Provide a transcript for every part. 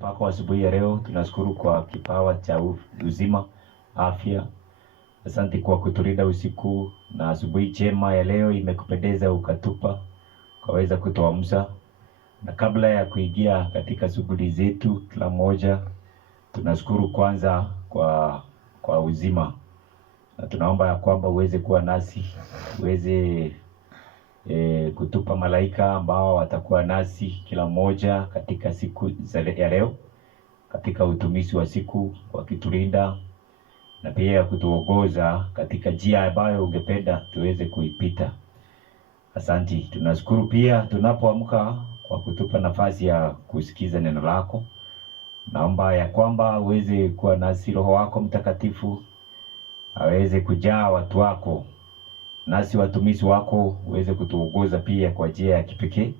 Pako asubuhi ya leo tunashukuru kwa kipawa cha uzima, afya. Asante kwa kutulinda usiku na asubuhi njema ya leo imekupendeza ukatupa kaweza kutuamsha. Na kabla ya kuingia katika shughuli zetu kila mmoja, tunashukuru kwanza kwa uzima. Na tunaomba ya kwamba uweze kuwa nasi, uweze kutupa malaika ambao watakuwa nasi kila mmoja katika siku ya leo, katika utumishi wa siku wakitulinda na pia kutuongoza katika njia ambayo ungependa tuweze kuipita. Asante. Tunashukuru pia tunapoamka kwa kutupa nafasi ya kusikiza neno lako. Naomba ya kwamba uweze kuwa nasi, Roho wako Mtakatifu aweze kujaa watu wako, nasi watumishi wako uweze kutuongoza pia kwa njia ya kipekee.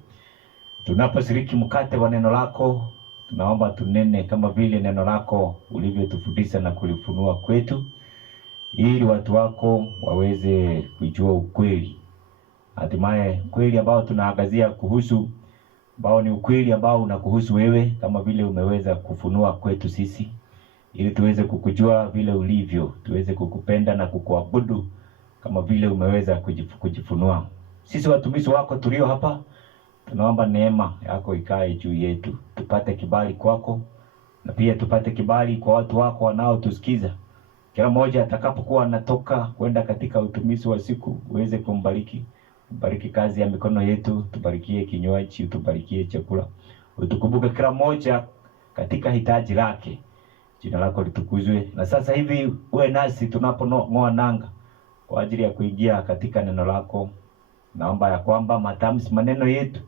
Tunaposhiriki mkate wa neno lako, tunaomba tunene kama vile neno lako ulivyotufundisha na kulifunua kwetu, ili watu wako waweze kujua ukweli. Hatimaye kweli ambao tunaangazia kuhusu, ambao ni ukweli ambao unakuhusu wewe, kama vile umeweza kufunua kwetu sisi, ili tuweze kukujua vile ulivyo, tuweze kukupenda na kukuabudu kama vile umeweza kujifunua. Sisi watumishi wako tulio hapa, tunaomba neema yako ikae juu yetu, tupate kibali kwako na pia tupate kibali kwa watu wako wanaotusikiza. Kila mmoja atakapokuwa anatoka kwenda katika utumishi wa siku, uweze kumbariki. Bariki kazi ya mikono yetu, tubarikie kinywaji, tubarikie chakula. Utukumbuke kila mmoja katika hitaji lake. Jina lako litukuzwe. Na sasa hivi uwe nasi tunapong'oa nanga kwa ajili ya kuingia katika neno lako. Naomba ya kwamba matamshi maneno yetu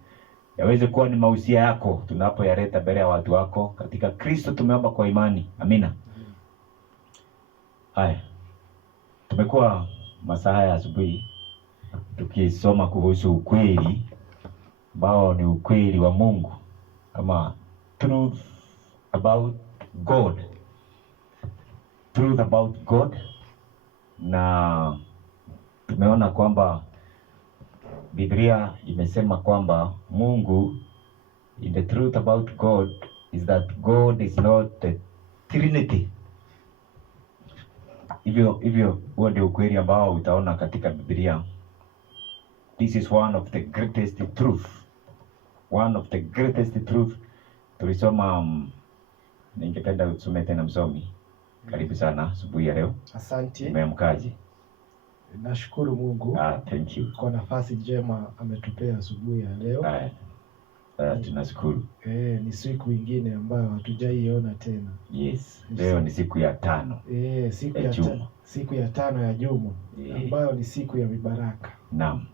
yaweze kuwa ni mausia yako tunapoyaleta mbele ya watu wako. Katika Kristo tumeomba kwa imani. Amina. Haya. Tumekuwa masaa ya asubuhi tukisoma kuhusu ukweli ambao ni ukweli wa Mungu, ama truth about God. Truth about God. Na tumeona kwamba Biblia imesema kwamba Mungu, in the truth about God is that God is not the Trinity. Hivyo huo ndio ukweli ambao utaona katika Biblia. This is one of the greatest truth. One of the greatest truth. Tulisoma, ningependa usome tena msomi. Karibu sana asubuhi ya leo. Asante. Umeamkaje? Nashukuru Mungu. Thank you. Kwa nafasi njema ametupea asubuhi ya leo. Tunashukuru. Ni siku ingine ambayo hatujaiona tena. Yes. Leo ni siku ya 5. Siku ya 5 ya juma. Ambayo ni siku ya mibaraka. Naam.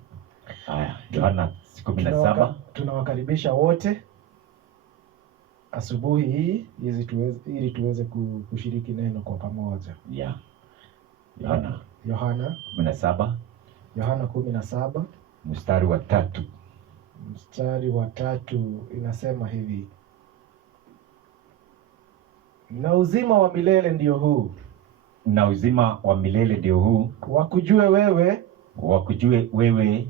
Yohana 17. Tunawakaribisha wote asubuhi hii ili tuweze kushiriki neno kwa pamoja. Yohana 17. Yohana 17 mstari wa 3. Mstari wa 3 inasema hivi: na uzima wa milele ndio huu. Na uzima wa milele ndio huu. Wakujue wewe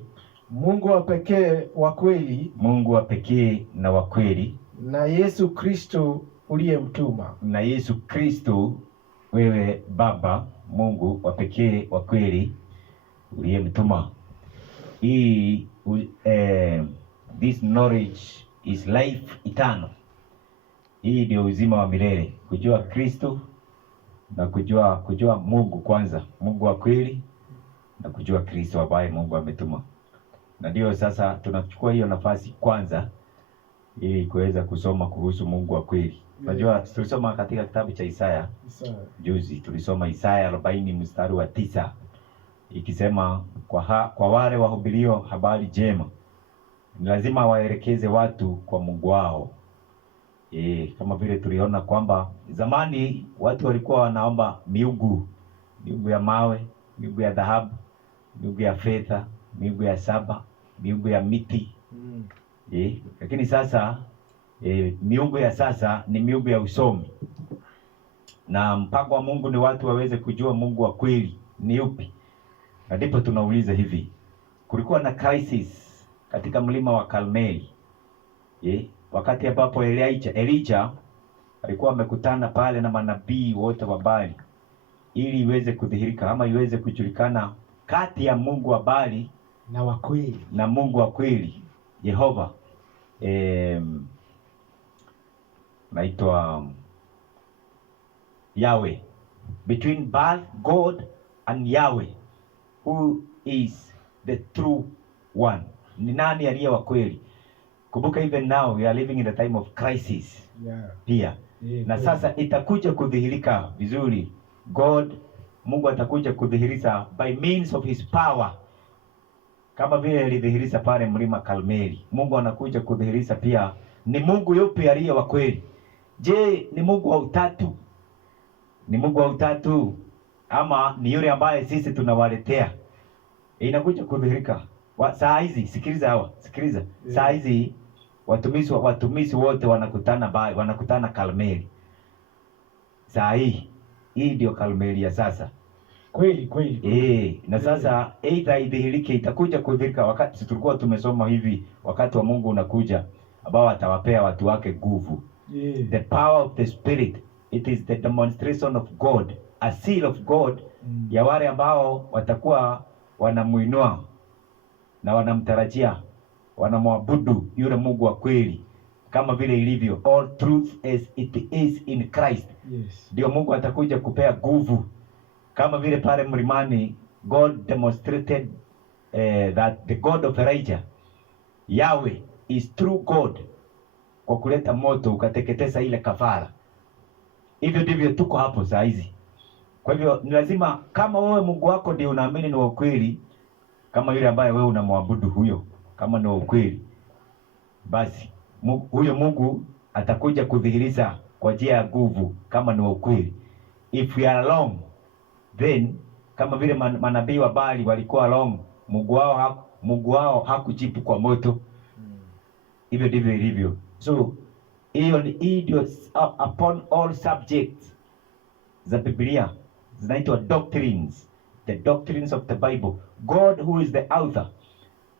Mungu wa pekee wa kweli. Mungu wa pekee na wa kweli. Na Yesu Kristo uliyemtuma. Na Yesu Kristo, wewe Baba Mungu wa pekee wa kweli uliyemtuma. This knowledge is life eternal. Hii ndio uzima wa milele, kujua Kristo na kujua Mungu kwanza, Mungu wa kweli, na kujua Kristo ambaye Mungu ametuma. Na ndio sasa tunachukua hiyo nafasi kwanza ili kuweza kusoma kuhusu Mungu wa kweli. Unajua tulisoma katika kitabu cha Isaya. Juzi tulisoma Isaya 40 mstari wa 9. Ikisema kwa wale wahubirio habari njema, ni lazima waelekeze watu kwa Mungu wao. Kama vile tuliona kwamba zamani watu walikuwa wanaomba miungu ya mawe, miungu ya dhahabu, miungu ya fedha, miungu ya shaba, miungu ya miti. Lakini sasa miungu ya sasa ni miungu ya usomi. Na mpango wa Mungu ni watu waweze kujua Mungu wa kweli ni upi. Na ndipo tunauliza hivi: kulikuwa na crisis katika mlima wa Karmeli. Wakati ambapo Elijah alikuwa amekutana pale na manabii wote wa Baali ili iweze kudhihirika ama iweze kujulikana kati ya Mungu wa Baali na wa kweli, na Mungu wa kweli Yehova. Naitwa Yahweh, between Baal God and Yahweh, who is the true one. Ni nani aliye wa kweli? Kumbuka, even now we are living in the time of crisis. Pia na sasa itakuja kudhihirika vizuri. Mungu atakuja kudhihirisha by means of his power, kama vile alidhihirisha pale mlima Karmeli. Mungu anakuja kudhihirisha pia ni Mungu yupi aliye wa kweli. Je, ni Mungu wa utatu? Ni Mungu wa utatu ama ni yule ambaye sisi tunawaletea? Inakuja kudhihirika saa hizi. Sikiliza. Saa hizi watumishi wote wanakutana Karmeli. Saa hii ndio Karmeli ya sasa. Kweli. Na sasa aidha idhihirike, itakuja kudhihirika wakati tulikuwa tumesoma hivi, wakati wa Mungu unakuja ambao atawapea watu wake nguvu. The power of the Spirit, it is the demonstration of God, a seal of God, ya wale ambao watakuwa wanamuinua na wanamtarajia, wanamwabudu yule Mungu wa kweli kama vile ilivyo. All truth as it is in Christ. Ndio Mungu atakuja kupea nguvu, kama vile pale mlimani God demonstrated that the God of Elijah, Yahweh, is true God, kwa kuleta moto ukateketeza ile kafara. Hivyo ndivyo tuko hapo saa hizi. Kwa hivyo ni lazima, kama wewe Mungu wako ndio unaamini ni wa kweli, kama yule ambaye wewe unamwabudu huyo kama ni wa kweli, basi huyo Mungu atakuja kudhihirisha kwa njia ya nguvu kama ni wa kweli. If we are wrong, then kama vile manabii wa Baali walikuwa wrong, Mungu wao hakujibu kwa moto. Hivyo ndivyo ilivyo. So hiyo upon all subjects za Biblia zinaitwa doctrines, the doctrines of the Bible. God, who is the author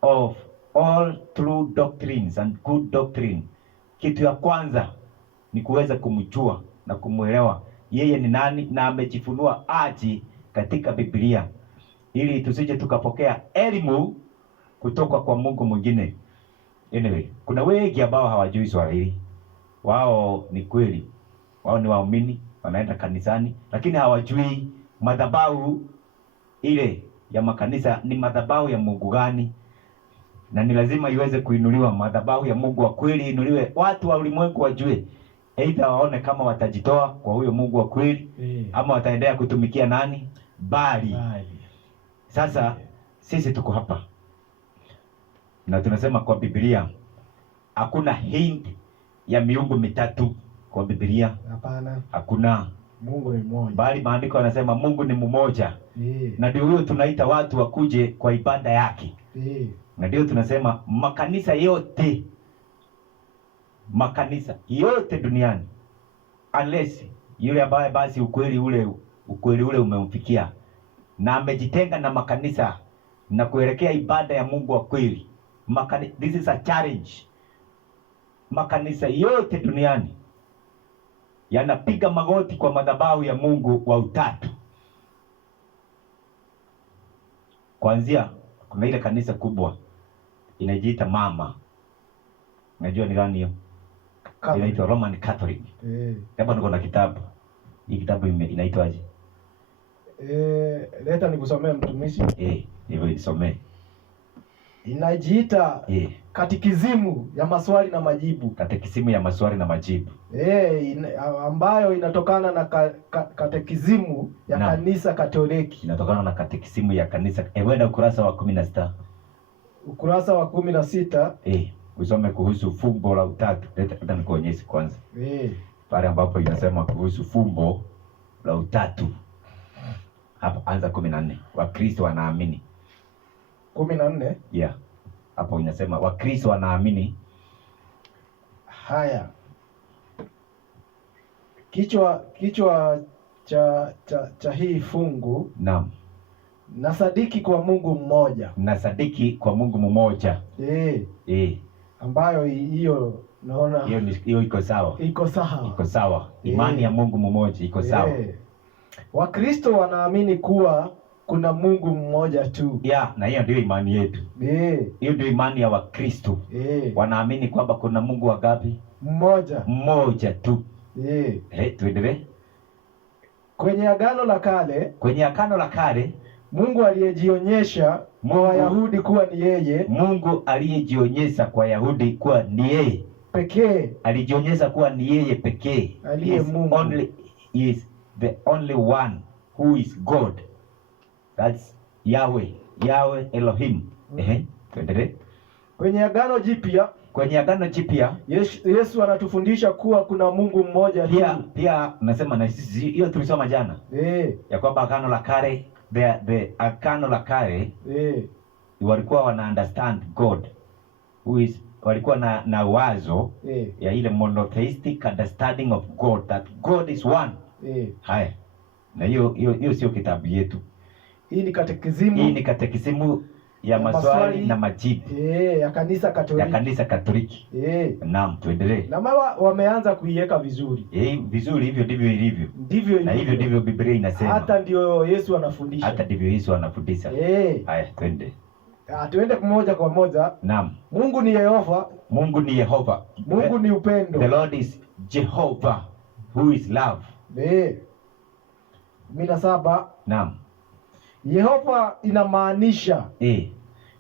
of all true doctrines and good doctrine, kitu ya kwanza ni kuweza kumjua na kumuelewa yeye ni nani na amejifunua aje katika Biblia, ili tusije tukapokea elimu kutoka kwa Mungu mwingine. Anyway, kuna wengi ambao hawajui swala hili. Wao ni kweli, wao ni waumini, wanaenda kanisani, lakini hawajui madhabahu ile ya makanisa ni madhabahu ya Mungu gani, na ni lazima iweze kuinuliwa. Madhabahu ya Mungu wa kweli inuliwe, watu wa ulimwengu wajue, aidha waone kama watajitoa kwa huyo Mungu wa kweli ama wataendelea kutumikia nani? Baali. Sasa sisi tuko hapa na tunasema kwa Biblia hakuna hint ya miungu mitatu kwa Biblia. Hapana. Hakuna. Mungu ni mmoja. Bali maandiko yanasema Mungu ni mmoja. Na ndio huyo tunaita watu wakuje kwa ibada yake. Na ndio tunasema makanisa yote duniani, unless yule ambaye basi ukweli ule umemfikia na amejitenga na makanisa na kuelekea ibada ya Mungu wa kweli. This is a challenge. Makanisa yote duniani yanapiga magoti kwa madhabahu ya Mungu wa utatu. Kuanzia kuna ile kanisa kubwa inajiita mama. Unajua ni gani hiyo? Inaitwa Roman Catholic. Hapa niko na kitabu. Hii kitabu inaitwaje? Leta nikusomee mtumishi. Hivyo nisomee. Inajiita Katekisimu ya maswali na majibu. Katekisimu ya maswali na majibu. Ambayo inatokana na katekisimu ya kanisa Katoliki. Inatokana na katekisimu ya kanisa. Wenda ukurasa wa 16. Ukurasa wa 16. Usome kuhusu fumbo la utatu. Leta nikuonyeshe kwanza. Pale ambapo inasema kuhusu fumbo la utatu. Hapa anza 14. Wakristo wanaamini. 14? Yeah. Hapo inasema Wakristo wanaamini. Haya. Kichwa cha hii fungu. Naam. Nasadiki kwa Mungu mmoja. Nasadiki kwa Mungu mmoja. Ambayo hiyo Naona hiyo iko sawa. iko sawa. Iko sawa. Imani ya Mungu mmoja iko sawa. Wakristo wanaamini kuwa kuna Mungu mmoja tu. Na hiyo ndio imani yetu. Hiyo ndio imani ya Wakristo. Wanaamini kwamba kuna Mungu wangapi? Mmoja tu. Tuendelee. Kwenye Agano la Kale, Mungu aliyejionyesha kwa Wayahudi kuwa ni yeye. Mungu aliyejionyesha kwa Wayahudi kuwa ni yeye pekee. Alijionyesha kuwa ni yeye pekee. Aliye Mungu. Is the only one who is God. That's Yahweh Elohim. Tuendelee. Kwenye Agano Jipya, Yesu anatufundisha kuwa kuna Mungu mmoja tu. Pia nasema na sisi hiyo tulisoma jana. Ya kwamba Agano la Kale, the Agano la Kale walikuwa wana understand God who is, walikuwa na wazo ya ile monotheistic understanding of God, that God is one. Haya. Na hiyo sio kitabu yetu. Hii ni katekisimu ya maswali na majibu ya Kanisa Katoliki. Naam, tuendelee. Na wameanza kuiweka vizuri. Vizuri, hivyo ndivyo ilivyo. Na hivyo ndivyo Biblia inasema. Hata ndio Yesu anafundisha. Haya, twende. Tuende moja kwa moja. Naam. Mungu ni Yehova. Mungu ni upendo. The Lord is Jehovah, who is love. 17. Naam. Yehova inamaanisha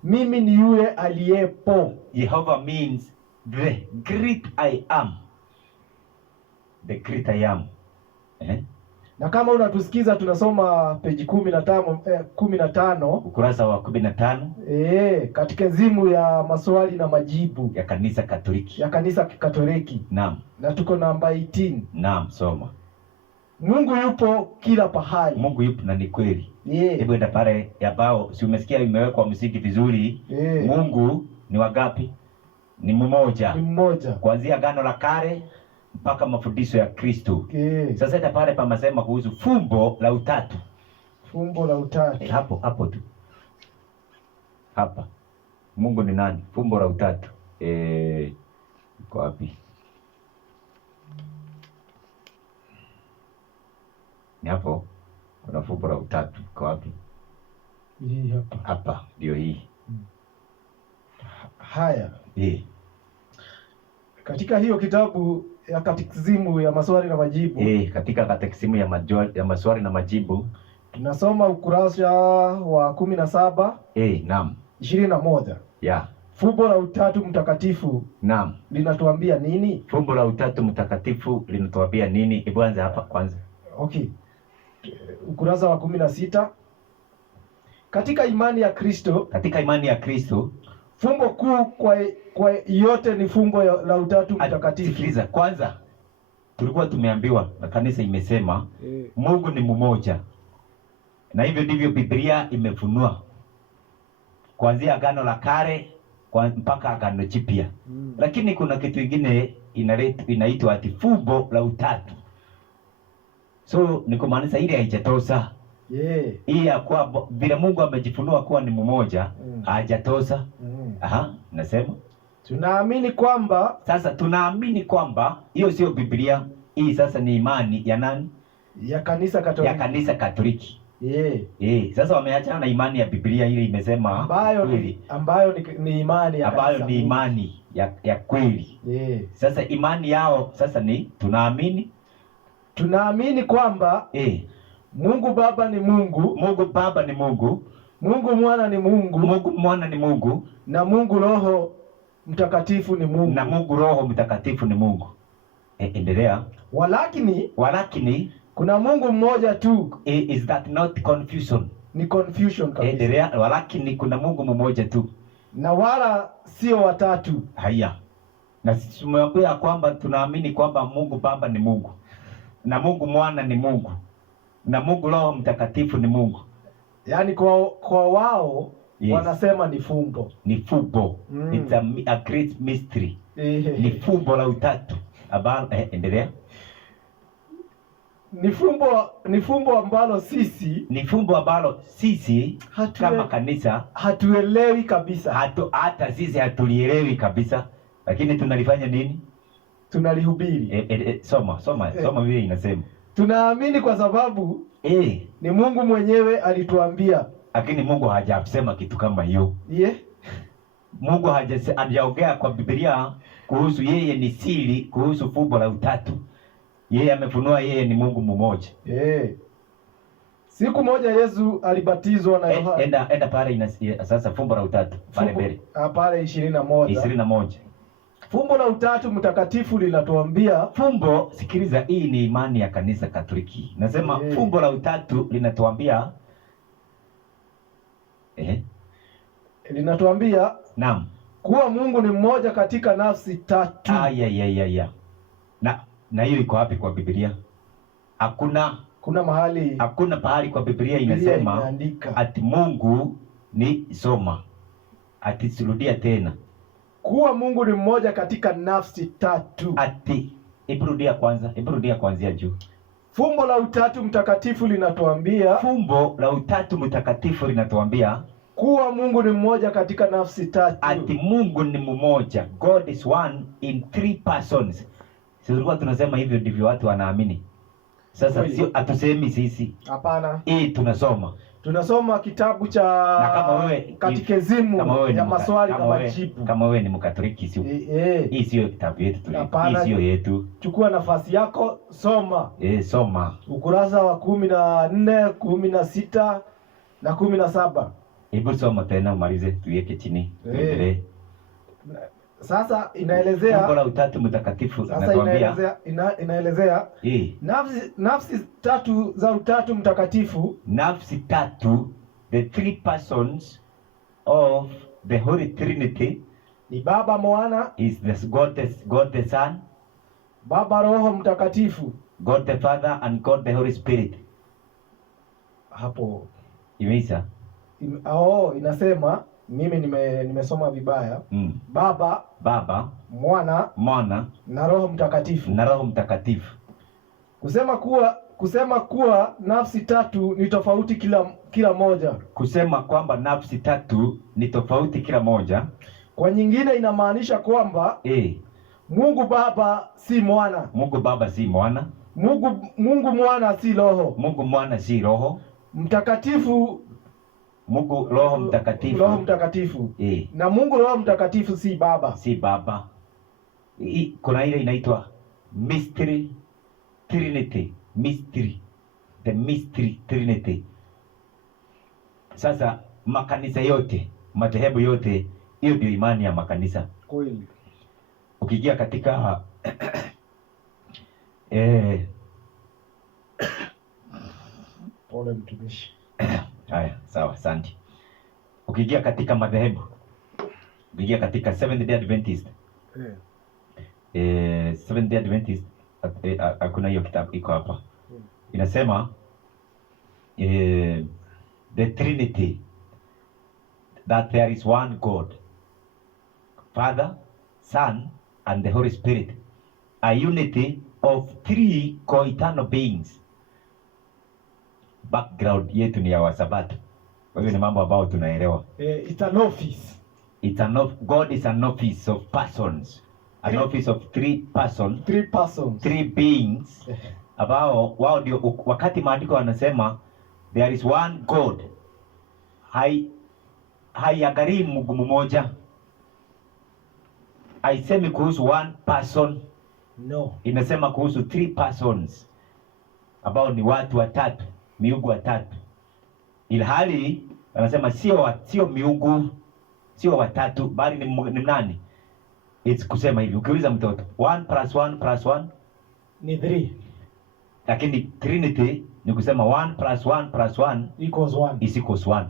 mimi ni yule aliyepo. Jehovah means the great I am. The great I am. Na kama unatusikiza tunasoma page 15, ukurasa wa 15. Katekisimu ya maswali na majibu ya Kanisa Katoliki. Naam. Na tuko namba 18. Naam, soma. Mungu yupo kila pahali. Mungu yupo na ni kweli. Hebu enda pale ambao si umesikia imewekwa muziki vizuri. Mungu ni wangapi? Ni mmoja. Kuanzia Agano la Kale mpaka mafundisho ya Kristo. Sasa enda pale pamasema kuhusu fumbo la utatu. Hapo tu. Hapa. Mungu ni nani? Fumbo la utatu. Iko wapi? Ni hapo. Kuna fumbo la utatu. Iko wapi? Hii hapa. Hapa ndio hii. Haya. Katika hiyo kitabu ya katekisimu ya maswali na majibu. Katika katekisimu ya maswali na majibu tunasoma ukurasa wa 17. Naam. 21. Fumbo la utatu mtakatifu. Naam. Linatuambia nini? Fumbo la utatu mtakatifu linatuambia nini? Hebu anza hapa kwanza. Okay. Ukurasa wa 16. Katika imani ya Kristo, fumbo kuu kwa yote ni fumbo la utatu mtakatifu. Sikiliza kwanza. Tulikuwa tumeambiwa na kanisa imesema Mungu ni mmoja. Na hivyo ndivyo Biblia imefunua. Kuanzia Agano la Kale mpaka Agano Jipya. Lakini kuna kitu kingine inaitwa ati fumbo la utatu. So ni kumaanisha ile haijatosha. Hii ya kwa vile Mungu amejifunua kuwa ni mmoja, hajatosha. Nasema tunaamini kwamba hiyo sio Biblia. Hii sasa ni imani ya nani? Ya Kanisa Katoliki. Sasa wameachana na imani ya Biblia ile imesema ambayo ni imani ya ambayo ni imani ya kweli. Sasa imani yao sasa ni tunaamini kwamba Mungu Baba ni Mungu. Mungu Mwana ni Mungu. Na Mungu Roho Mtakatifu ni Mungu. Endelea. Walakini kuna Mungu mmoja tu. Is that not confusion? Ni confusion kabisa. Endelea. Walakini kuna Mungu mmoja tu. Na wala sio watatu. Haya. Na sisi tumewaambia kwamba tunaamini kwamba Mungu Baba ni Mungu. Na Mungu Mwana ni Mungu. Na Mungu Roho Mtakatifu ni Mungu. Yaani kwa wao wanasema ni fumbo. It's a great mystery. Ni fumbo la utatu. Endelea. Ni fumbo ambalo sisi kama kanisa hatuelewi kabisa. Hata sisi hatulielewi kabisa. Lakini tunalifanya nini? tunalihubiri. Soma vile inasema. Tunaamini kwa sababu ni Mungu mwenyewe alituambia. Lakini Mungu hajasema kitu kama hiyo. Mungu hajaongea kwa Biblia kuhusu yeye ni siri, kuhusu fumbo la utatu. Yeye amefunua yeye ni Mungu mmoja. Siku moja Yesu alibatizwa na Yohana. Enda pale sasa fumbo la utatu pale mbele. Pale 21. Fumbo la utatu mtakatifu linatuambia sikiliza, hii ni imani ya kanisa Katoliki. Nasema fumbo la utatu linatuambia linatuambia naam, kuwa Mungu ni mmoja katika nafsi tatu. Na hiyo iko wapi kwa Biblia? Hakuna pahali kwa Biblia inasema ati Mungu ni atisirudia tena kuwa Mungu ni mmoja katika nafsi tatu. Iburudia kwanza juu. Fumbo la utatu mtakatifu linatuambia kuwa Mungu ni mmoja katika nafsi tatu. Mungu ni mmoja. God is one in 3 persons. Sisi tunasema hivyo ndivyo watu wanaamini. Sasa sio atusemi sisi. Hapana. Tunasoma kitabu cha Katekezimu ya maswali na majibu. Kama wewe ni Mkatoliki sio. Hii sio kitabu yetu hii sio yetu. Chukua nafasi yako, soma. Soma. Ukurasa wa 14, 16 na 17. Hebu soma tena umalize tuweke chini. Sasa inaelezea fumbo la utatu mtakatifu inatuambia. Inaelezea nafsi tatu za utatu mtakatifu. Nafsi tatu, the 3 persons of the Holy Trinity ni Baba, Mwana, is God the Son, Baba Roho Mtakatifu, God the Father and God the Holy Spirit. Hapo imeisha. Inasema mimi nimesoma vibaya. Baba, Mwana na Roho Mtakatifu. Kusema kuwa nafsi tatu ni tofauti kila moja. Kusema kwamba nafsi tatu ni tofauti kila moja. Kwa nyingine inamaanisha kwamba Mungu Baba si Mwana. Mungu Baba si Mwana. Mungu Mwana si Roho. Mungu Mwana si Roho. Mtakatifu Mungu Roho Mtakatifu. Na Mungu Roho Mtakatifu si Baba. Kuna ile inaitwa Mystery Trinity. The Mystery Trinity. Sasa makanisa yote, madhehebu yote, hiyo ndio imani ya makanisa. Kweli. Ukiingia katika pole mtumishi. Haya, sawa, asante. Ukiingia katika madhehebu, ukiingia katika Seventh Day Adventist. Seventh Day Adventist, hakuna hiyo kitabu iko hapa. Inasema the Trinity, that there is one God, Father, Son and the Holy Spirit, a unity of 3 co-eternal beings. Background yetu ni ya Wasabato. Kwa hiyo ni mambo ambayo tunaelewa. It's an office. God is an office of persons. An office of 3 persons. 3 beings. Ambao wao ndio wakati maandiko wanasema there is one God. Haiangalii Mungu mmoja. Haisemi kuhusu one person. No. Inasema kuhusu 3 persons. Ambao ni watu watatu. Miungu watatu. Ilhali anasema sio miungu, sio watatu, bali ni nani? It's kusema hivi. Ukiuliza mtoto 1 + 1 + 1 ni 3. Lakini Trinity ni kusema 1 + 1 + 1 equals 1.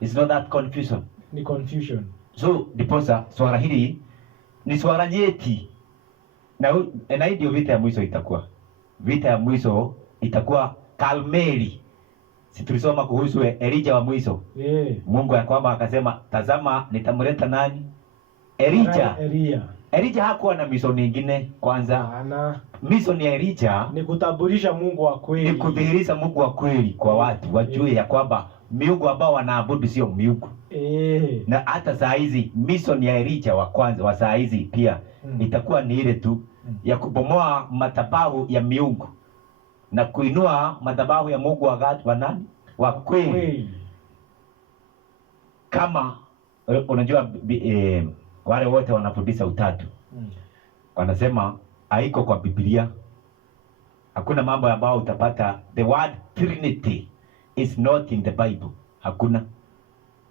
It's not that confusion. Ni confusion. So diposa swala hili ni swala nyeti. Na hii ndio vita ya mwisho itakuwa. Vita ya mwisho itakuwa Karmeli. Si tulisoma kuhusu Elijah wa mwisho. Mungu ya kwamba akasema tazama nitamleta nani? Elijah hakuwa na mission nyingine kwanza. Mission ya Elijah ni kutambulisha Mungu wa kweli. Ni kudhihirisha Mungu wa kweli kwa watu, wajue ya kwamba miungu ambao wanaabudu sio miungu. Na hata saa hizi mission ya Elijah wa kwanza wa saa hizi pia itakuwa ni ile tu ya kubomoa madhabahu ya miungu na kuinua madhabahu ya Mungu wa nani? Wa kweli. Kama unajua wale wote wanafundisha utatu. Wanasema haiko kwa Biblia. Hakuna mambo ambayo utapata the word Trinity is not in the Bible. Hakuna.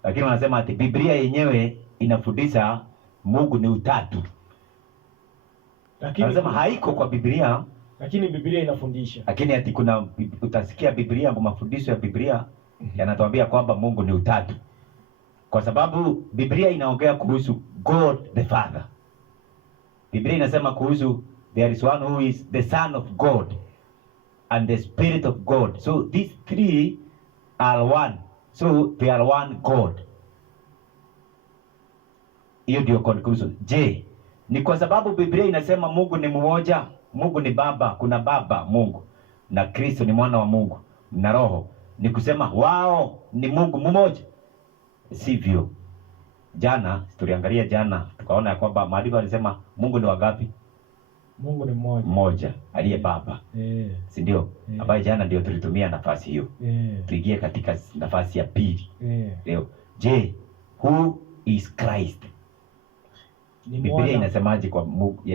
Lakini wanasema ati Biblia yenyewe inafundisha Mungu ni utatu. Lakini wanasema haiko kwa Biblia, lakini Biblia inafundisha. Lakini ati kuna utasikia Biblia, mafundisho ya Biblia yanatuambia kwamba Mungu ni utatu. Kwa sababu Biblia inaongea kuhusu God the Father. Biblia inasema kuhusu there is one who is the Son of God and the Spirit of God. So these three are one. So they are one God. Hiyo ndio conclusion. Je, ni kwa sababu Biblia inasema Mungu ni mmoja, Mungu ni Baba, kuna Baba Mungu na Kristo ni mwana wa Mungu na Roho, ni kusema wao ni Mungu mmoja? Sivyo. Tuliangalia jana tukaona ya kwamba maandiko yanasema Mungu ni wangapi? Mungu ni mmoja. Mmoja, aliye Baba. Si ndio? Ambaye jana ndio tulitumia nafasi hiyo. Tuingie katika nafasi ya pili. Leo. Je, who is Christ? Biblia inasemaje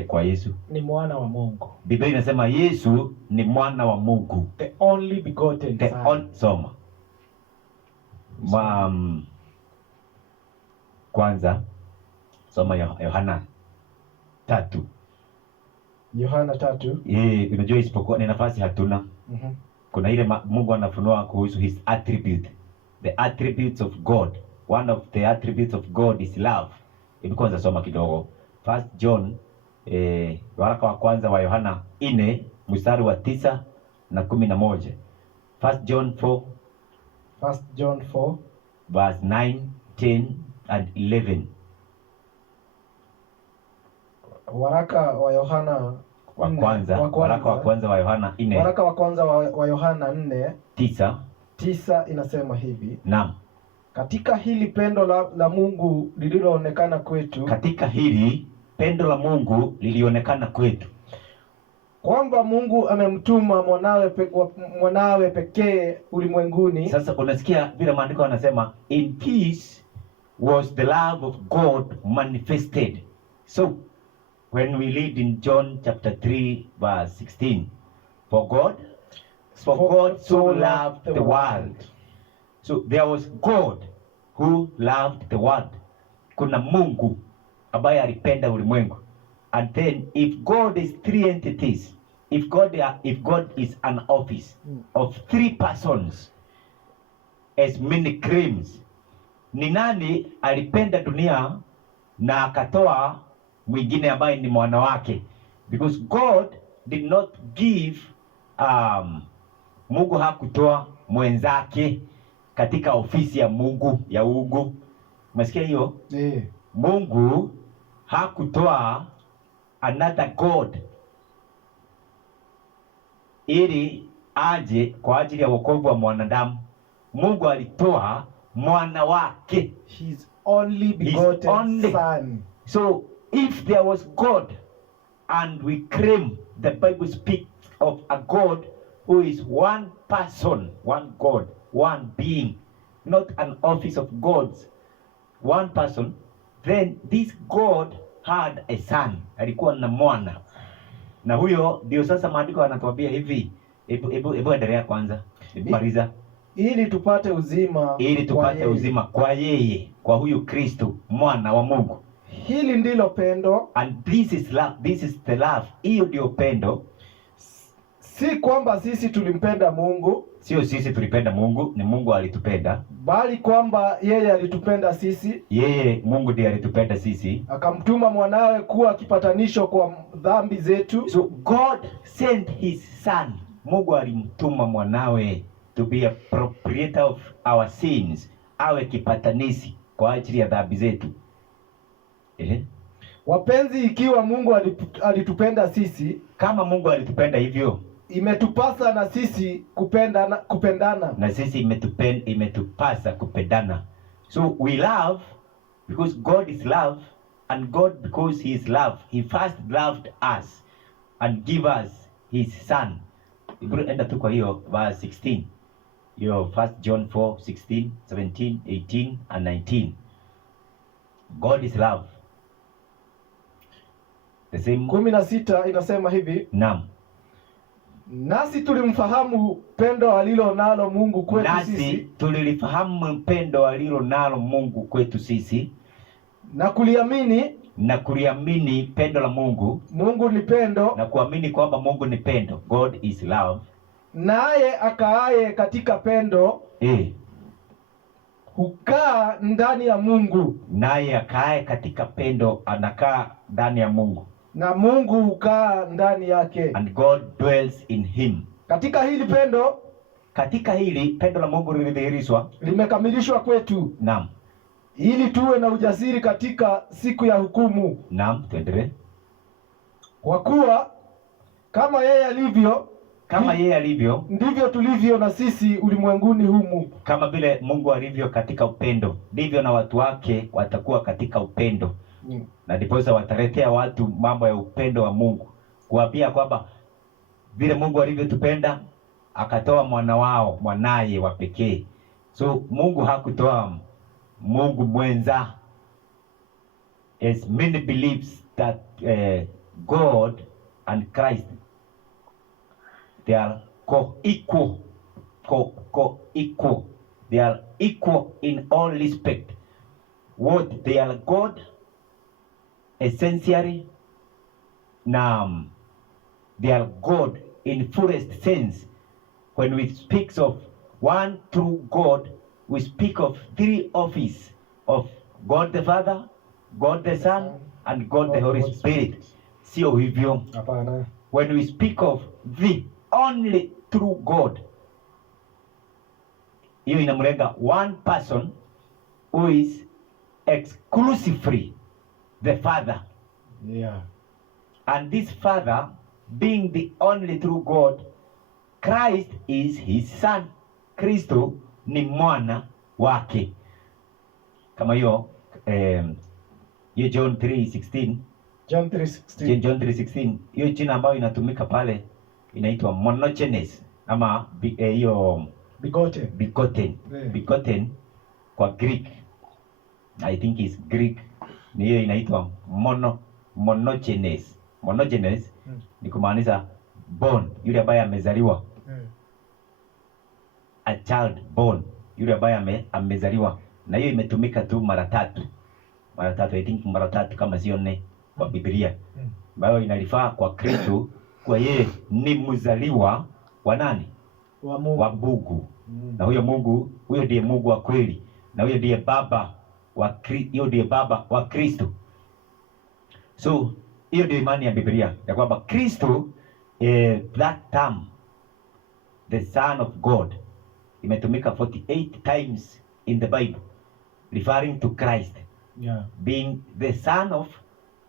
kwa Yesu? Ni mwana wa Mungu. Biblia inasema Yesu ni mwana wa Mungu. The only begotten Son. Soma. Kwanza soma Yohana 3. Yohana 3. Unajua isipokuwa ni nafasi hatuna. Kuna ile Mungu anafunua kuhusu his attribute. The attributes of God. One of the attributes of God is love. Hebu kwanza soma kidogo. First John waraka wa kwanza wa Yohana 4 mstari wa 9 na 11. First John 4 verse 9, 10 and 11. Waraka wa Yohana wa kwanza, waraka wa kwanza wa Yohana 4. Waraka wa kwanza wa Yohana 4 9 inasema hivi. Naam. Katika hili pendo la Mungu lililoonekana kwetu. Katika hili pendo la Mungu lilionekana kwetu. Kwamba Mungu amemtuma mwanawe pekee ulimwenguni. Sasa unasikia vile maandiko yanasema in peace was the love of God manifested. So when we read in John chapter 3 verse 16, for God so loved the world. So there was God who loved the world. Kuna Mungu ambaye alipenda ulimwengu. And then if God is three entities, if God is an office of three persons as many claims, ni nani alipenda dunia na akatoa mwingine ambaye ni mwana wake? Because God did not give Mungu hakutoa mwenzake katika ofisi ya Mungu ya uungu. Umesikia hiyo? Mungu hakutoa another God ili aje kwa ajili ya wokovu wa mwanadamu. Mungu alitoa mwana wake, his only begotten Son. So if there was God and we claim, the Bible speaks of a God who is one person, one God, one being, not an office of gods, one person, then this God had a son, alikuwa na mwana. Na huyo ndio sasa maandiko yanatuambia hivi. Hebu endelea kwanza. Maliza. Ili tupate uzima kwa yeye, kwa huyu Kristo mwana wa Mungu. Hili ndilo pendo, and this is love, this is the love. Hiyo ndio pendo. Si kwamba sisi tulimpenda Mungu, sio sisi tulipenda Mungu, ni Mungu alitupenda, bali kwamba yeye alitupenda sisi. Yeye Mungu ndiye alitupenda sisi, akamtuma mwanawe kuwa kipatanisho kwa dhambi zetu. So God sent his son. Mungu alimtuma mwanawe to be a proprietor of our sins, awe kipatanishi kwa ajili ya dhambi zetu. Wapenzi, ikiwa Mungu alitupenda sisi, kama Mungu alitupenda hivyo, imetupasa na sisi kupendana. Na sisi imetupasa kupendana. So we love because God is love, and God because he is love, he first loved us and give us his son. Enda tu kwa hiyo verse 16. Hiyo 1 John 4:16, 17, 18 and 19. God is love. The same 16 inasema hivi. Naam. Nasi tulimfahamu pendo alilo nalo Mungu kwetu sisi. Nasi tulilifahamu pendo alilo nalo Mungu kwetu sisi. Na kuliamini pendo la Mungu. Mungu ni pendo. Na kuamini kwamba Mungu ni pendo. God is love. Naye akaaye katika pendo hukaa ndani ya Mungu. Naye akaaye katika pendo anakaa ndani ya Mungu. Na Mungu hukaa ndani yake. And God dwells in him. Katika hili pendo la Mungu lilidhihirishwa, limekamilishwa kwetu. Naam. Ili tuwe na ujasiri katika siku ya hukumu. Naam, tuendelee. Kwa kuwa kama yeye alivyo ndivyo tulivyo na sisi ulimwenguni humu. Kama vile Mungu alivyo katika upendo, ndivyo na watu wake watakuwa katika upendo. Na ndiposa wataletea watu mambo ya upendo wa Mungu, kuambia kwamba vile Mungu alivyotupenda akatoa mwanaye wa pekee. So Mungu hakutoa Mungu mwenza. As many believes that God and Christ, they are co-equal. They are equal in all respect. What they are God essentially. Now they are God in fullest sense. When we speak of one true God, we speak of three offices of God the Father, God the Son, and God the Holy Spirit. Sio hivyo. Hapana. When we speak of the only true God, hiyo inamlenga one person who is exclusively the Father. Yeah. And this Father, being the only true God, Christ is his Son. Kristo ni mwana wake. Kama hiyo John 3:16. John 3:16. Hiyo jina ambayo inatumika pale inaitwa monogenes ama hiyo begotten. Yeah. Begotten kwa Greek, I think is Greek, ni hiyo inaitwa monogenes. Monogenes ni kumaanisha born, yule ambaye amezaliwa. A child born, yule ambaye amezaliwa. Na hiyo imetumika tu mara tatu, I think mara tatu kama sio nne kwa Biblia, ambayo inalifaa kwa Kristo, kwa yeye ni mzaliwa wa nani? Wa Mungu. Wa Mungu. Na huyo Mungu, huyo ndiye Mungu wa kweli, na huyo ndiye baba wa Kristo. So hiyo ndio imani ya Biblia ya kwamba Kristo, that term the Son of God imetumika 48 times in the Bible referring to Christ. Yeah. Being the Son of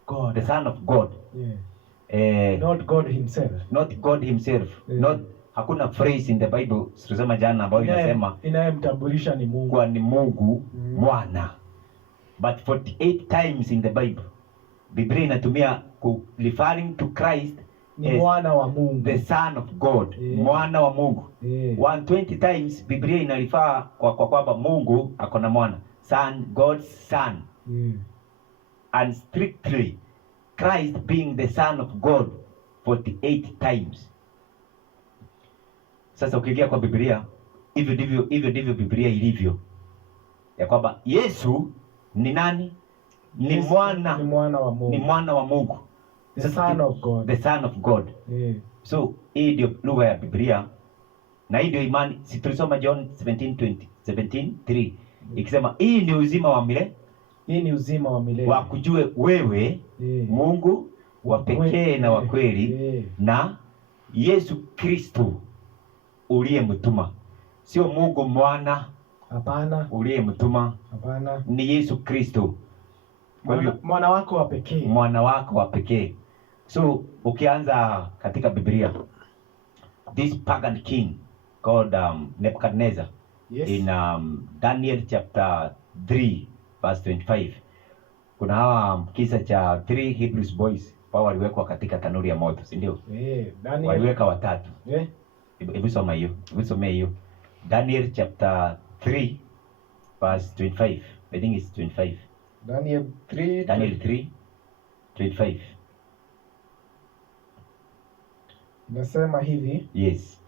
God. The Son of God. Yeah. Not God himself. Not God himself. Yeah. Not, hakuna phrase in the Bible tulisema jana ambayo inasema inayemtambulisha ni Mungu. Kwa ni Mungu mwana. But 48 times in the Bible Biblia inatumia referring to Christ ni mwana wa Mungu, the Son of God. Mwana wa Mungu. 120 times Biblia inalifaa kwa kwamba Mungu akona mwana, Son, God's Son. And strictly Christ being the Son of God 48 times. Sasa ukiingia kwa Biblia, hivyo ndivyo Biblia ilivyo, ya kwamba Yesu ni nani? Ni mwana wa Mungu. Ni mwana wa Mungu. The Son of God. The Son of God. So hii ndio lugha ya Biblia, na hii ndio imani. Si tulisoma John 17:3 ikisema hii ni uzima wa milele. Hii ni uzima wa milele, wakujue wewe Mungu wa pekee na wa kweli, na Yesu Kristo uliyemtuma. Sio Mungu mwana, hapana, uliyemtuma, hapana, ni Yesu Kristo. Kwa hivyo mwana wako wa pekee, mwana wako wa pekee. So ukianza katika Biblia, this pagan king called Nebuchadnezzar, in Daniel chapter 3 verse 25, kuna hawa kisa cha 3 Hebrew boys wao waliwekwa katika tanuri ya moto, si ndio? Daniel Waliweka watatu. eh Hebu soma hiyo. Hebu soma hiyo. Daniel chapter 3 verse 25. I think it's 25. Daniel 3 Daniel 3:25. inasema hivi. Yes.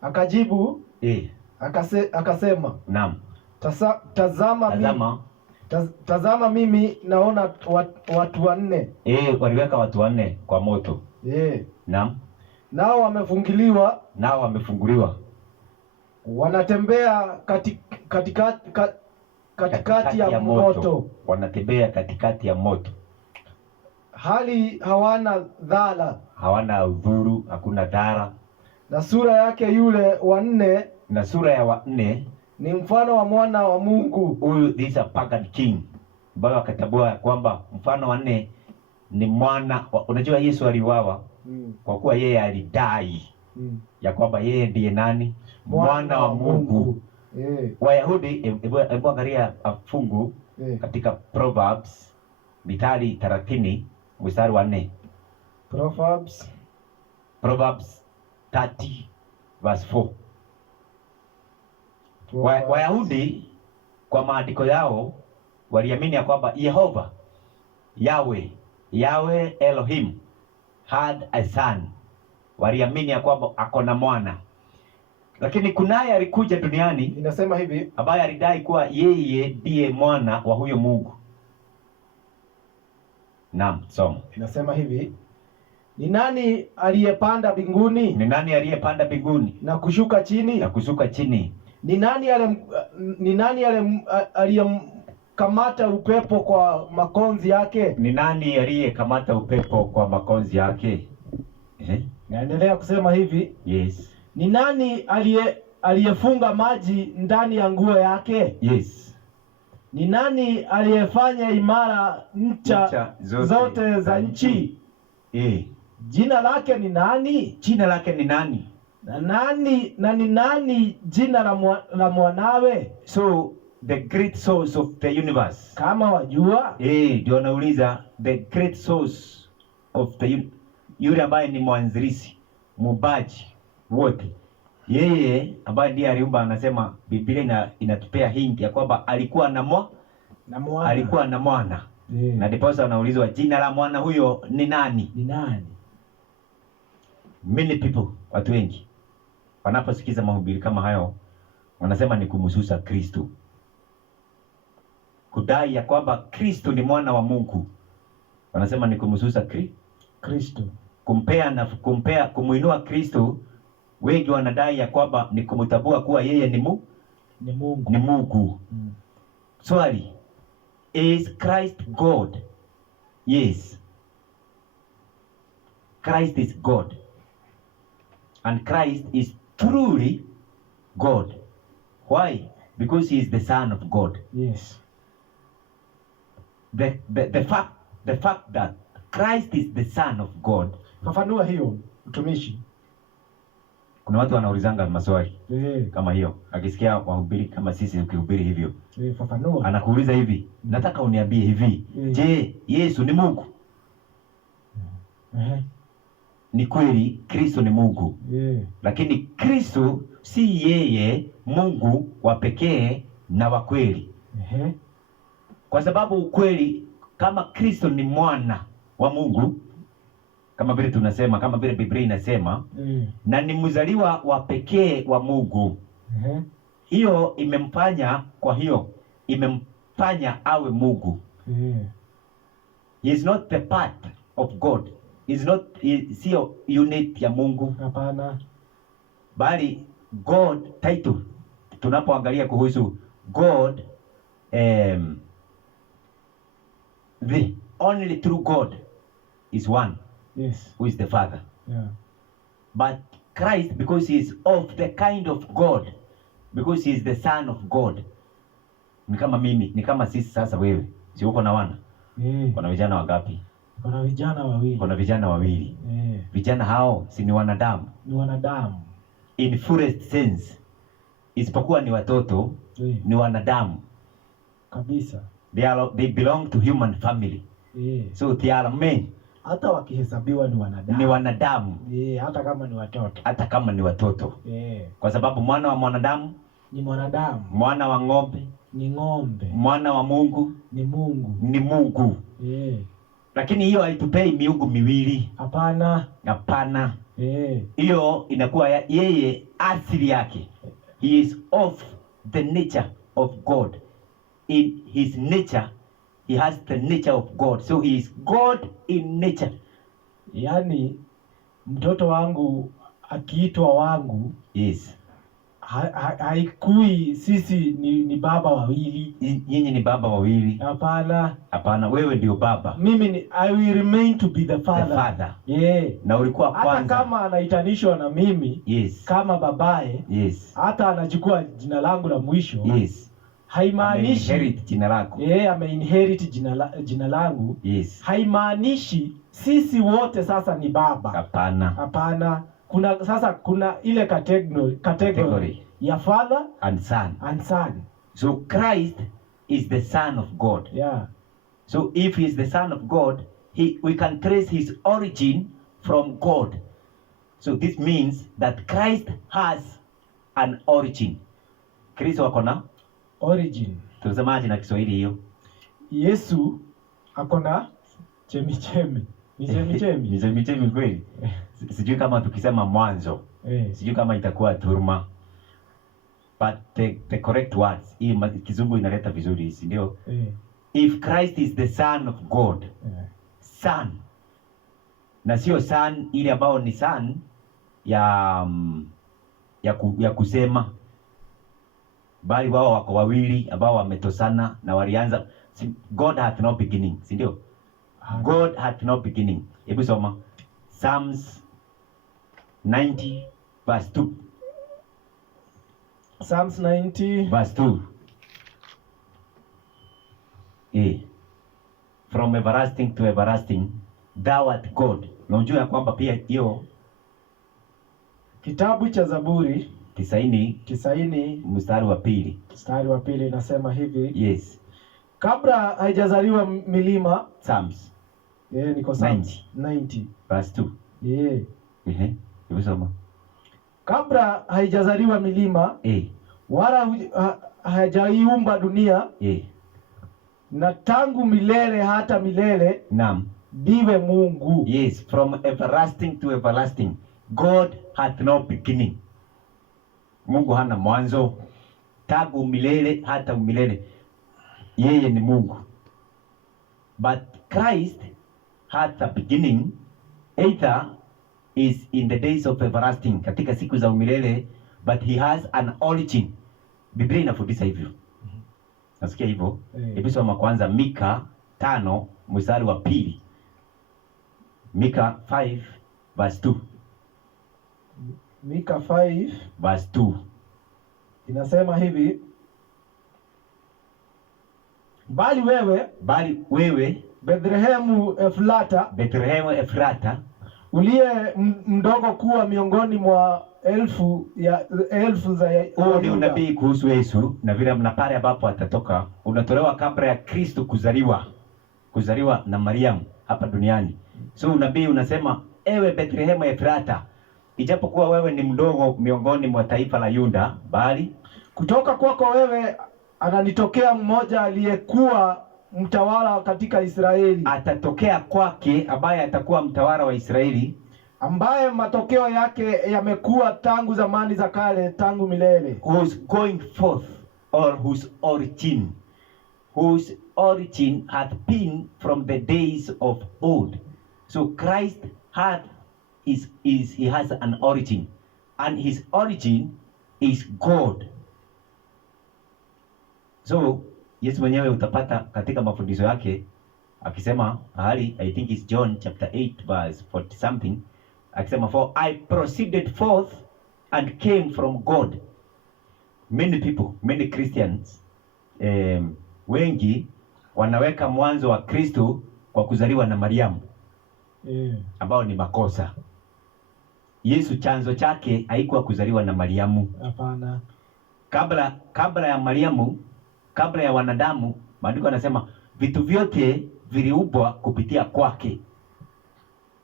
Akajibu akasema, Naam. Tazama mimi naona watu wanne. Waliweka watu wanne kwa moto. Naam. Nao wamefunguliwa. Wanatembea katikati ya moto. Wanatembea katikati ya moto. Hali hawana dhara. Hawana udhuru, hakuna dhara. Na sura yake yule wa nne, na sura ya wa nne ni mfano wa mwana wa Mungu. Huyu is a pagan king. Baba akatabua kwamba mfano wa nne ni mwana. Unajua Yesu aliuawa kwa kuwa yeye alidai ya kwamba yeye ndiye nani? Mwana wa Mungu. Wayahudi, hebu angalia fungu katika Proverbs Mithali 30 mstari wa 4. Proverbs 30 verse 4. Wayahudi kwa maandiko yao waliamini ya kwamba Yehova Yahweh Elohim had a son. Waliamini ya kwamba ako na mwana. Lakini kunaye alikuja duniani, inasema hivi, ambaye alidai kuwa yeye ndiye mwana wa huyo Mungu. Naam, soma. Inasema hivi, ni nani aliyepanda mbinguni? Ni nani aliyepanda mbinguni na kushuka chini? Na kushuka chini. Ni nani aliyemkamata upepo kwa makonzi yake? Ni nani aliyekamata upepo kwa makonzi yake? Naendelea kusema hivi. Yes. Ni nani aliyefunga maji ndani ya nguo yake? Yes. Ni nani aliyefanya imara ncha zote za nchi? Jina lake ni nani? Jina lake ni nani? Na ni nani jina la mwanawe? So the great source of the universe. Kama wajua? Ndio nauliza, the great source of the yule ambaye ni mwanzilishi, mubaji wote. Yeye ambaye ndiye aliumba, anasema Biblia inatupea hint ya kwamba alikuwa na mwana. Alikuwa na mwana. Na ndipo anaulizwa jina la mwana huyo ni nani? Ni nani? Many people, watu wengi wanaposikiza mahubiri kama hayo wanasema ni kumhususa Kristo. Kudai ya kwamba Kristo ni mwana wa Mungu, wanasema ni kumhususa Kristo. Kumuinua Kristo, wengi wanadai ya kwamba ni kumtambua kuwa yeye ni Mungu. Ni Mungu. Swali, is Christ God? Yes. Christ is God. And Christ is truly God. Why? Because he is the Son of God. Yes. The fact that Christ is the Son of God. Fafanua hiyo mtumishi. Kuna watu wanaulizanga maswali kama hiyo. Akisikia wahubiri kama sisi ukihubiri hivyo. Fafanua. Anakuuliza hivi, nataka uniambie hivi. Je, Yesu ni Mungu? Ni kweli Kristo ni Mungu. Lakini Kristo si yeye Mungu wa pekee na wa kweli. Kwa sababu ukweli, kama Kristo ni mwana wa Mungu, kama vile tunasema, kama vile Biblia inasema, na ni mzaliwa wa pekee wa Mungu. Hiyo imemfanya awe Mungu. He is not the part of God. Sio unit ya Mungu. Hapana. Bali God title, tunapoangalia kuhusu God, the only true God is one. Yes. Who is the Father. Yeah. But Christ, because he is of the kind of God, because he is the Son of God. Ni kama mimi, ni kama sisi sasa wewe. Si uko na wana? Kuna vijana wangapi? Kuna vijana wawili. Kuna vijana wawili. Vijana hao si ni wanadamu? Ni wanadamu. In fullest sense. Isipokuwa ni watoto, ni wanadamu. Kabisa. They belong to human family. So they are men. Hata wakihesabiwa ni wanadamu. Ni wanadamu. Hata kama ni watoto. Hata kama ni watoto. Kwa sababu mwana wa mwanadamu ni mwanadamu. Mwana wa ng'ombe ni ng'ombe. Mwana wa Mungu ni Mungu. Ni Mungu. Lakini hiyo haitupei miungu miwili. Hapana. Hapana. Hiyo inakuwa yeye asili yake. He is of the nature of God. In his nature, he has the nature of God. So he is God in nature. Yani mtoto wangu akiitwa wangu, yes, haikui sisi ni baba wawili. Nyinyi ni baba wawili. Hapana. Hapana, wewe ndio baba. Mimi ni I will remain to be the father. The father. Na ulikuwa kwanza. Hata kama anaitanishwa na mimi, yes, kama babaye, yes, hata anachukua jina langu la mwisho, yes, haimaanishi ameinherit jina lako. Ameinherit jina langu. Yes. Haimaanishi sisi wote sasa ni baba. Hapana. Hapana. Kuna ile category ya father and son. So Christ is the son of God. Yeah. So if he is the son of God, we can trace his origin from God. So this means that Christ has an origin. Kristo akona origin. Tunasemaje na Kiswahili hiyo? Yesu akona chemichemi. Ni chemichemi. Ni chemichemi kweli. Sijui kama tukisema mwanzo. Sijui kama itakuwa turma. But the correct words, hii kizungu inaleta vizuri, si ndio? If Christ is the son of God, son, na sio son ile ambao ni son ya kusema, bali wao wako wawili ambao wametosana na walianza. God had no beginning, si ndio? God had no beginning. Hebu soma Psalms 90 verse 2. Psalms 90 verse 2. From everlasting to everlasting thou art God. Unajua ya kwamba pia hiyo kitabu cha Zaburi 90 mstari wa pili. Mstari wa pili inasema hivi. Yes. Kabla haijazaliwa milima. Psalms. Niko Psalms 90 verse 2. Hebu soma. Kabla haijazaliwa milima, wala hajaiumba dunia, na tangu milele hata milele, naam, ndiwe Mungu. Yes, from everlasting to everlasting God hath no beginning. Mungu hana mwanzo. Tangu milele hata milele yeye ni Mungu. But Christ had a beginning, either is in the days of everlasting, katika siku za umilele, but he has an origin. Biblia inafundisha hivyo. Nasikia hivyo. Hebu soma kwanza Mika 5 mstari wa pili. Mika 5 verse 2. Mika 5 verse 2. Inasema hivi. Bali wewe Bethlehemu Efrata, uliye mdogo kuwa miongoni mwa elfu za Huo ni unabii kuhusu Yesu, na vile mnapare ambapo atatoka unatolewa kabla ya Kristo kuzaliwa na Mariamu hapa duniani. So unabii unasema, ewe Bethlehemu Efrata, ijapokuwa wewe ni mdogo miongoni mwa taifa la Yuda, bali kutoka kwako wewe ananitokea mmoja aliyekuwa mtawala katika Israeli. Atatokea kwake ambaye atakuwa mtawala wa Israeli, ambaye matokeo yake yamekuwa tangu zamani za kale, tangu milele. Whose going forth, or whose origin hath been from the days of old. So Christ he has an origin, and his origin is God. So Yesu mwenyewe utapata katika mafundisho yake akisema hali, I think it's John chapter 8 verse 40 something, akisema, for I proceeded forth and came from God. Many Christians wengi wanaweka mwanzo wa Kristo kwa kuzaliwa na Mariamu, ambao ni makosa. Yesu chanzo chake haikuwa kuzaliwa na Mariamu. Hapana. Kabla ya Mariamu, kabla ya wanadamu, maandiko yanasema vitu vyote viliumbwa kupitia kwake,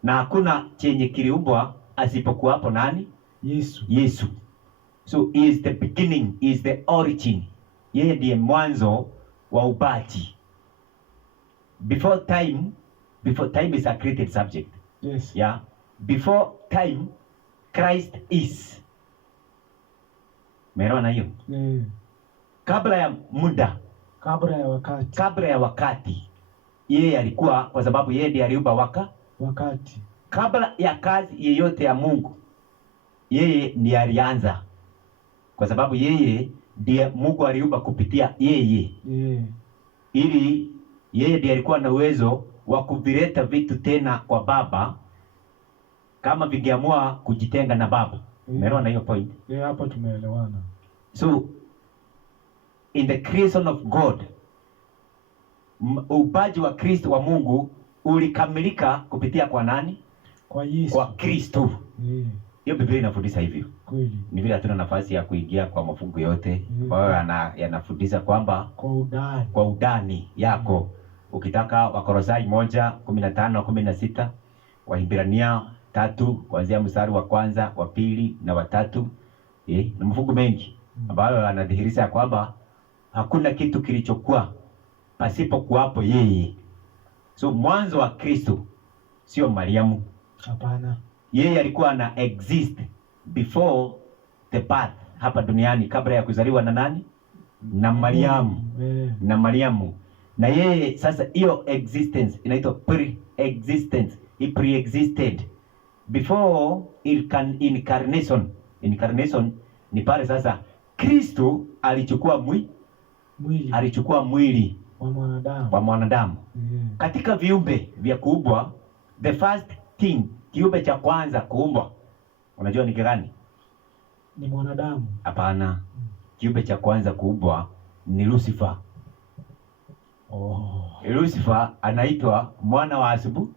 na hakuna chenye kiliumbwa asipokuwa hapo nani? Yesu. So he is the beginning, he is the origin. Yeye ndiye mwanzo wa ubaji. Before time is a created subject. Yes. Yeah. Before time, Christ is. Umeelewa na hiyo? Kabla ya muda, kabla ya wakati, yeye alikuwa, kwa sababu yeye ndiye aliumba wakati. Kabla ya kazi yeyote ya Mungu, yeye ndiye alianza, kwa sababu yeye ndiye Mungu aliumba kupitia yeye. Ili yeye ndiye alikuwa na uwezo wa kuvileta vitu tena kwa Baba kama vingeamua kujitenga na Baba. Umeelewa na hiyo point? Hapo tumeelewana. So in the creation of God, uumbaji wa Kristo wa Mungu ulikamilika kupitia kwa nani? Kwa Yesu. Kwa Kristo. Hiyo Biblia inafundisha hivyo. Kweli. Ni vile hatuna nafasi ya kuingia kwa mafungu yote ambayo yanafundisha kwamba kwa udani yako. Ukitaka Wakolosai 1:15-16, Wahibrania 3 kuanzia mstari wa kwanza, wa pili na wa tatu, na mafungu mengi ambayo yanadhihirisha kwamba hakuna kitu kilichokuwa pasipo kuwapo yeye. So mwanzo wa Kristo sio Mariamu. Hapana. Yeye alikuwa na exist before the birth hapa duniani, kabla ya kuzaliwa na nani? Na Mariamu. Na Mariamu. Na yeye sasa, hiyo existence inaitwa pre-existence. He pre-existed before incarnation. Incarnation ni pale sasa Kristo alichukua mwili wa mwanadamu. Katika viumbe vya kuumbwa, the first thing, kiumbe cha kwanza kuumbwa, unajua ni gani? Ni mwanadamu. Hapana. Kiumbe cha kwanza kuumbwa ni Lucifer. Lucifer anaitwa mwana wa asubuhi.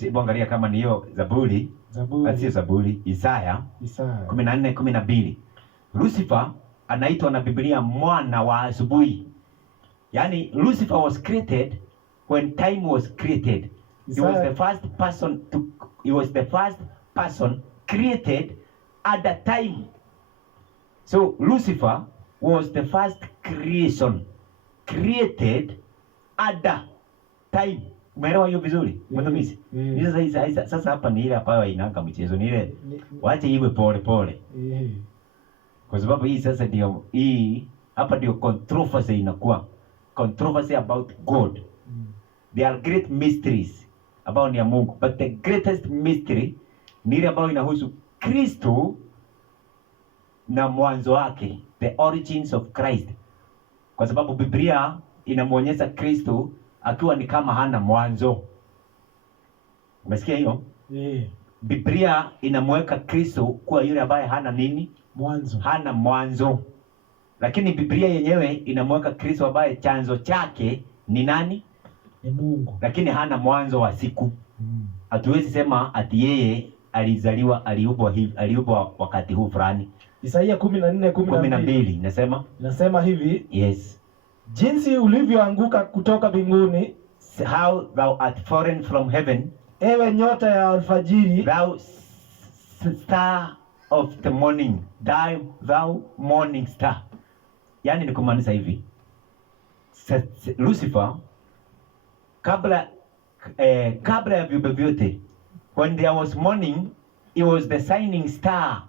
Hebu angalia kama ni hiyo Zaburi. Sio Zaburi, Isaya 14:12. Lucifer anaitwa na Biblia mwana wa asubuhi. Yani Lucifer was created when time was created. He was the first person created at the time. So Lucifer was the first creation created at the time. Umeelewa hiyo vizuri? Mtumishi. Sasa hapa ni ile ambayo inaanga mchezo, ni ile waache iwe pole pole. Kwa sababu hii sasa ndio hapa ndio controversy inakuwa. Controversy about God. There are great mysteries about ni ya Mungu, but the greatest mystery ni ile ambayo inahusu Kristo na mwanzo wake, the origins of Christ. Kwa sababu Biblia inamuonyesha Kristo akiwa ni kama hana mwanzo. Umesikia hiyo? Biblia inamweka Kristo kuwa yule ambaye hana nini? Mwanzo. Hana mwanzo. Lakini Biblia yenyewe inamweka Kristo ambaye chanzo chake ni nani? Ni Mungu. Lakini hana mwanzo wa siku. Hatuwezi sema ati yeye alizaliwa, aliumbwa wakati huu fulani. Isaia 14:12 nasema hivi. Yes. Jinsi ulivyoanguka kutoka mbinguni, how thou art fallen from heaven, ewe nyota ya alfajiri, thou star of the morning, thou morning star. Yani ni kumaanisha hivi, Lucifer kabla ya viumbe vyote, when there was morning, it was the shining star.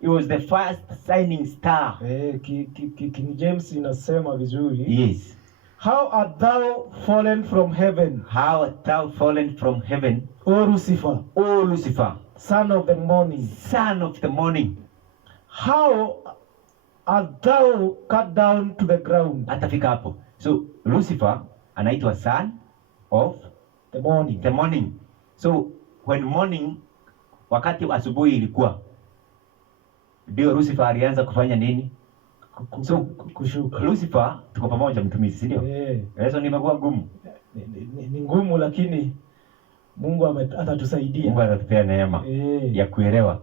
It was the first shining star. King James inasema vizuri. Yes. How art thou fallen from heaven? How art thou fallen from heaven? O Lucifer. O Lucifer. Son of the morning. Son of the morning. How art thou cut down to the ground? Atafika hapo. So Lucifer anaitwa son of the morning. The morning. So when morning, wakati asubuhi ilikuwa, ndio Lucifer alianza kufanya nini? So kushuka. Lucifer, tuko pamoja mtumishi, si ndio? Hizo ni mambo ngumu. Ni ngumu, lakini Mungu atatusaidia. Mungu atatupea neema ya kuelewa.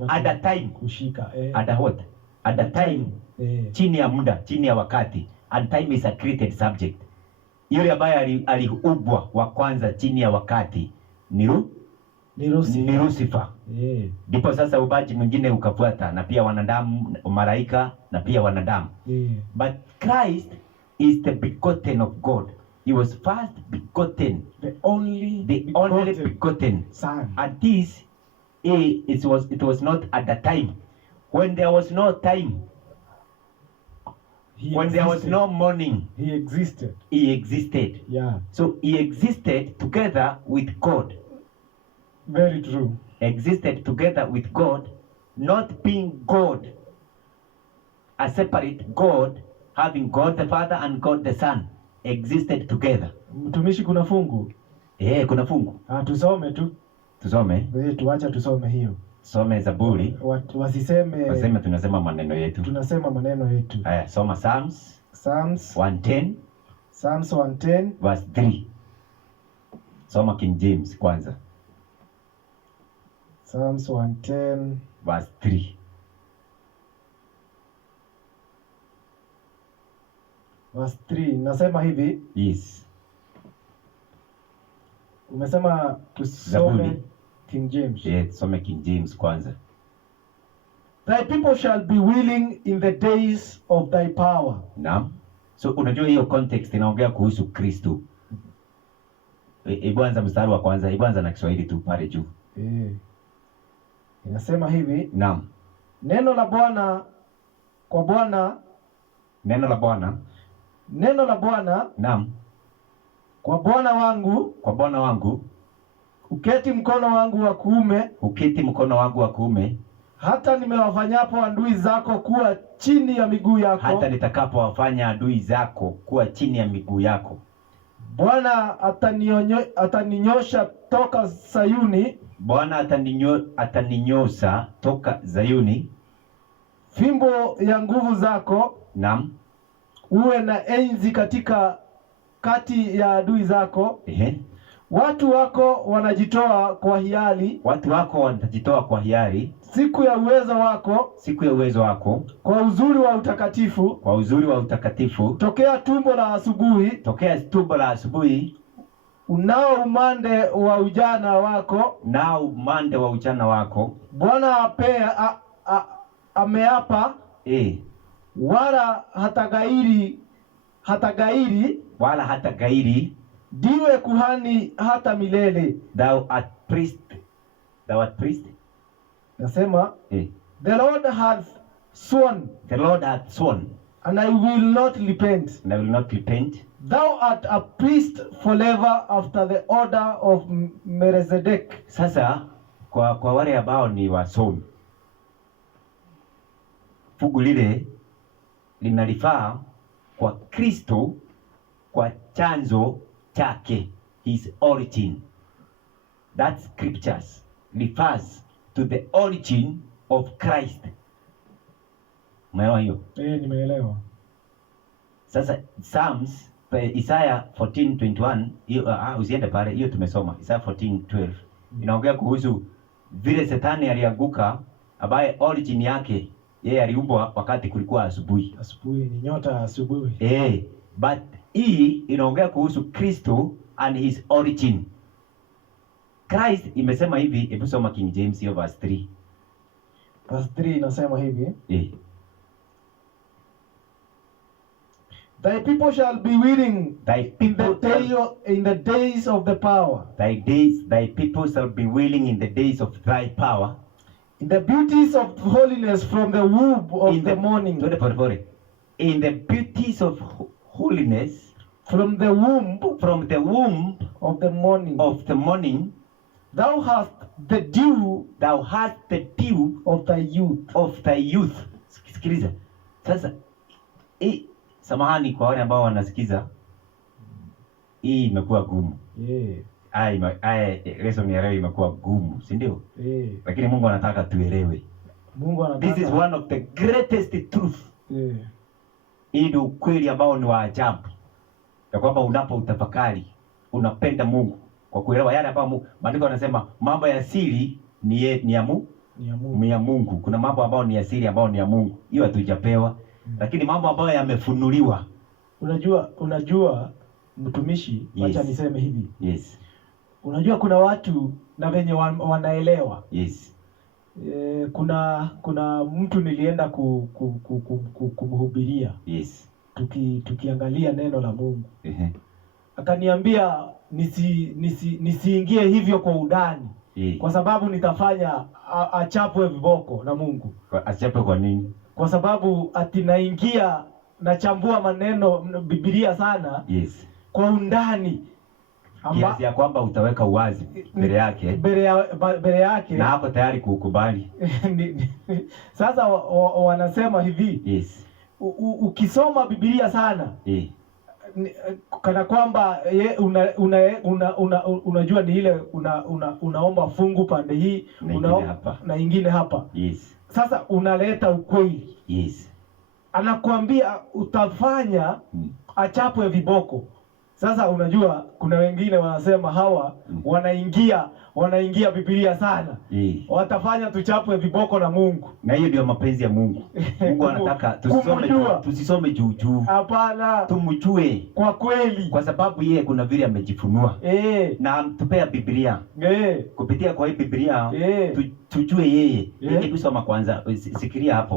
Na at the time kushika. At the what? At the time. Chini ya muda, chini ya wakati. And time is a created subject. Yule ambaye aliumbwa wa kwanza chini ya wakati ni Lucifer. Ndipo sasa ubaji mwingine ukafuata, na pia wanadamu, malaika na pia wanadamu. But Christ is the begotten of God. He was first begotten, the only begotten son. And this it was not at the time when there was no time, when there was no morning. He existed. He existed. Yeah. So he existed together with God. Very true. Existed together with God, not being God, a separate God, having God the Father and God the Son, existed together. Mtumishi, kuna fungu? Kuna fungu. Tusome tu. Tusome. Tuacha tusome hiyo. Some Zaburi. Wasiseme tunasema maneno yetu. Tunasema maneno yetu. Haya, soma Psalms 110. Psalms 110 verse 3. Soma King James kwanza. Psalms 110 verse 3. Verse 3 nasema hivi. Yes. Umesema tusome King James. Some King James kwanza. Thy people shall be willing in the days of thy power. Naam. So unajua hiyo context inaongea kuhusu Kristo. Hebu anza mstari wa kwanza, hebu anza na Kiswahili tu pale juu. Inasema hivi. Naam. Neno la Bwana kwa Bwana. Neno la Bwana. Neno la Bwana. Naam. Kwa Bwana wangu. Kwa Bwana wangu. Uketi mkono wangu wa kuume. Uketi mkono wangu wa kuume. Hata nimewafanyapo adui zako kuwa chini ya miguu yako. Hata nitakapowafanya adui zako kuwa chini ya miguu yako. Bwana ataninyosha toka Sayuni. Bwana ataninyosha toka Zayuni. Fimbo ya nguvu zako. Naam. Uwe na enzi katika kati ya adui zako. Watu wako wanajitoa kwa hiari. Watu wako wanajitoa kwa hiari. Siku ya uwezo wako. Siku ya uwezo wako. Kwa uzuri wa utakatifu. Kwa uzuri wa utakatifu. Tokea tumbo la asubuhi. Tokea tumbo la asubuhi. Unao umande wa ujana wako. Nao umande wa ujana wako. Bwana ameapa. Wala hatagairi. Diwe kuhani hata milele. Thou art priest. Thou art priest. Nasema. The Lord hath sworn. The Lord hath sworn. And I will not repent. And I will not repent. Thou art a priest forever after the order of Melchizedek. Sasa kwa wale ambao ni wasomi, fungu lile linalifaa kwa Kristo, kwa chanzo chake, his origin. That scriptures refers to the origin of Christ. Umeelewa hiyo? Nimeelewa. Sasa Psalms, Isaiah 14:21, usiende pale, hiyo tumesoma. Isaiah 14:12 inaongea kuhusu vile Shetani alianguka, ambaye origin yake yeye aliumbwa wakati kulikuwa asubuhi. Asubuhi ni nyota asubuhi. But hii inaongea kuhusu Kristo and his origin. Christ imesema hivi, hebu soma King James hiyo verse 3. Verse 3 inasema hivi. Thy people shall be willing in the days of the power. Thy people shall be willing in the days of thy power. In the beauties of holiness from the womb of the morning. In the beauties of holiness from the womb of the morning. Thou hast the dew of thy youth. Sikiliza. Sasa samahani kwa wale ambao wanasikiza. Hii imekuwa gumu. Lesson ya leo imekuwa gumu, si ndio? Lakini Mungu anataka tuelewe. This is one of the greatest truth. Hii ndio ukweli ambao ni wa ajabu. Ya kwamba unapo utafakari, unapenda Mungu kwa kuelewa yale ambayo maandiko yanasema mambo ya siri ni ya Mungu. Kuna mambo ambayo ni ya siri ambayo ni ya Mungu. Hiyo hatujapewa. Lakini mambo ambayo yamefunuliwa. Unajua mtumishi, Yes. acha niseme hivi. Yes. Unajua kuna watu na venye wanaelewa. Yes. Kuna mtu nilienda kumhubiria. Yes. Tukiangalia neno la Mungu. Ehe. Akaniambia nisiingie hivyo kwa udani. Kwa sababu nitafanya achapwe viboko na Mungu. Achapwe kwa nini? Kwa sababu atinaingia nachambua maneno Biblia sana. Yes. Kwa undani. Kiasi ya kwamba utaweka uwazi mbele yake. Mbele yake. Na hapo tayari kukubali. Sasa wanasema hivi. Yes. Ukisoma Biblia sana. Kana kwamba unajua ni ile unaomba fungu pande hii na ingine hapa. Yes. Sasa unaleta ukweli. Yes. Anakuambia utafanya achapwe viboko. Sasa unajua kuna wengine wanasema hawa wanaingia Biblia sana. Watafanya tuchapwe viboko na Mungu. Na hiyo ndio mapenzi ya Mungu. Mungu anataka tusisome juu. Hapana. Tumjue kwa kweli. Kwa sababu yeye kuna vile amejifunua. Na tupea Biblia. Kupitia kwa hii Biblia tujue yeye. Tusoma kwanza, sikiria hapo.